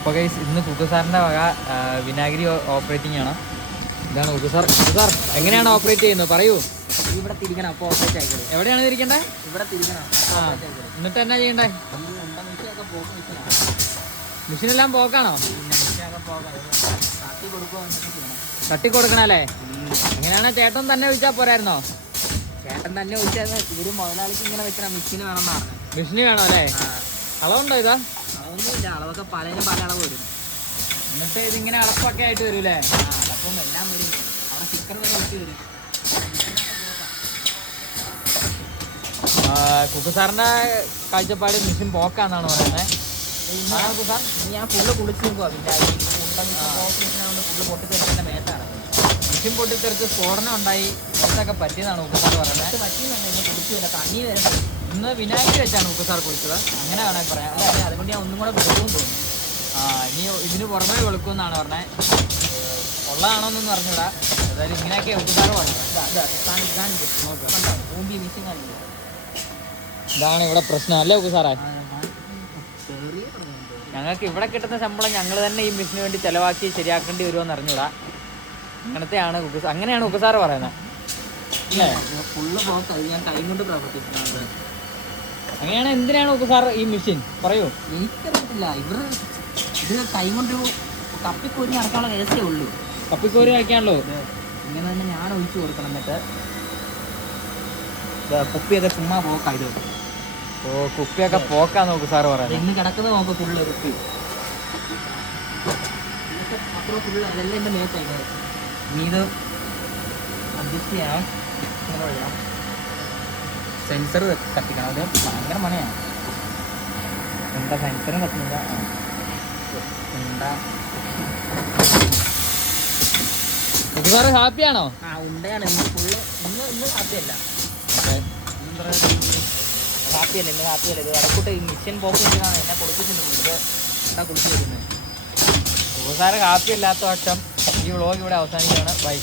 അപ്പോൾ ഗൈസ് ഇന്ന് കുക്കു സാറിൻ്റെ വക വിനാഗിരി ഓപ്പറേറ്റിംഗ് ആണ്. ഇതാണ് കുക്കു സാർ. കുക്കു സാർ എങ്ങനെയാണ് ഓപ്പറേറ്റ് ചെയ്യുന്നത് പറയൂ. ഇവിടെ തിരിക്കണം, അപ്പോൾ ഓപ്പറേറ്റ് ആയിക്കോളൂ. എവിടെയാണ് തിരിക്കേണ്ടത്? ഇവിടെ തിരിക്കണം. എന്നിട്ട് എന്നാ ചെയ്യണ്ടേ? മെഷീനെല്ലാം പോക്കാണോ? തട്ടി കൊടുക്കണല്ലേ? എങ്ങനെയാണ് ചേട്ടൻ തന്നെ ഒഴിച്ചാൽ പോരായിരുന്നോ? ചേട്ടൻ തന്നെ ഒഴിച്ചാൽ ഇവര് മുതലാളിക്ക് ഇങ്ങനെ വെക്കണം, മെഷീൻ വേണമെന്ന് പറഞ്ഞു. മെഷീന് വേണോ അല്ലേ? അളവുണ്ടോ ഇതാ? അളവൊന്നുമില്ല, അളവൊക്കെ പലതിനും പല അളവ് വരും. എന്നിട്ട് ഇതിങ്ങനെ അളപ്പൊക്കെ ആയിട്ട് വരൂല്ലേ? അളപ്പം എല്ലാം വരും. അവിടെ സ്റ്റിക്കർ വരെ വെച്ച് വരും. കുക്കു സാറിന്റെ കാഴ്ചപ്പാട് മെഷീൻ പോക്കാന്നാണ് പറയുന്നത്. സാർ ഞാൻ ഫുള്ള് കുളിച്ച് പോവാ. പിന്നെ ഫുള്ള് പൊട്ടിത്തെറിച്ചെൻ്റെ മേത്താണ്. മെഷീൻ പൊട്ടിത്തെറിച്ച് സ്ഫോടനം ഉണ്ടായി, ഇതൊക്കെ പറ്റിയതാണ് കുക്കു സാർ പറയുന്നത്. പറ്റിയതാണ്, ഇന്ന് കുളിച്ചില്ല, കണ്ണി വരെ. ഇന്ന് വിനാഗിരി വെച്ചാണ് കുക്കു സാർ കുളിച്ചത്, അങ്ങനെ വേണമെങ്കിൽ പറയാം അല്ലേ? അതുകൊണ്ട് ഞാൻ ഒന്നും കൂടെ വെളുക്കുമെന്ന് തോന്നുന്നു. ഇനി ഇതിന് പുറമേ വെളുക്കുമെന്നാണ് പറഞ്ഞത്. ഉള്ളതാണോന്നൊന്നും അറിഞ്ഞൂടാ. അതായത് ഇങ്ങനെയൊക്കെ കുക്കു സാർ പറഞ്ഞത്. ഇതാണ് ഇവിടെ പ്രശ്നം അല്ലേ കുക്കു സാറേ? ഞങ്ങൾക്ക് ഇവിടെ കിട്ടുന്ന ശമ്പളം ഞങ്ങൾ തന്നെ ഈ മെഷീന് വേണ്ടി ചിലവാക്കി ശരിയാക്കേണ്ടി വരുമെന്ന് അറിഞ്ഞൂടാ. അങ്ങനത്തെയാണ് അങ്ങനെയാണ് കുക്കു സാറ് പറയുന്നത് അല്ലേ? ഫുള്ള് പോക്ക് ഞാൻ കൈ കൊണ്ട് പ്രവർത്തിക്കുന്നത്. അങ്ങനെയാണ്. എന്തിനാണ് കുക്കു സാർ ഈ മെഷീൻ പറയൂ? എനിക്കറിയത്തില്ല. ഇത് കൈ കൊണ്ട് കപ്പിക്കോരി നടക്കാനുള്ള കേസേ ഉള്ളൂ. കപ്പിക്കോരി കളിക്കാണല്ലോ. ഇങ്ങനെ തന്നെ ഞാൻ ഒഴിച്ചു കൊടുക്കണം. എന്നിട്ട് കുപ്പിയൊക്കെ ചുമ്മാ പോക്കായത്. ഓ, കുപ്പിയൊക്കെ പോക്കാ നോക്കൂ സാറ് പറയുന്നത്. ഇന്ന് കിടക്കുന്നത് നോക്ക് ഫുള്ള് കുപ്പി. അത്ര ഫുള്ള് അതെല്ലാം എൻ്റെ മേത്തായിക്കോട്ടെ. ഇനി ഇത് അഡ്ജസ്റ്റ് ചെയ്യണം. സെൻസർ കത്തിക്കണം. അത് ഭയങ്കര മണയാണ്. എന്താ സെൻസറും കത്തുന്നില്ല. എന്താ കുക്കു സാറ് ഹാപ്പിയാണോ? ഉണ്ടയാണ്. ഇന്ന് ഫുള്ള് ഇന്ന് ഹാപ്പിയല്ല. ഹാപ്പിയല്ല, ഇന്ന് ഹാപ്പിയല്ല. ഇത് വടക്കൂട്ട് മിഷൻ പോക്ക് വെച്ചാണ് എന്നെ കൊടുത്തിട്ടുണ്ട്. ഇത് എന്താ കുളിച്ച് വരുന്നത്. കുക്കു സാറ് ഹാപ്പി അല്ലാത്ത പക്ഷം ഈ വ്ളോഗ് ഇവിടെ അവസാനിക്കുകയാണ്. ബൈ.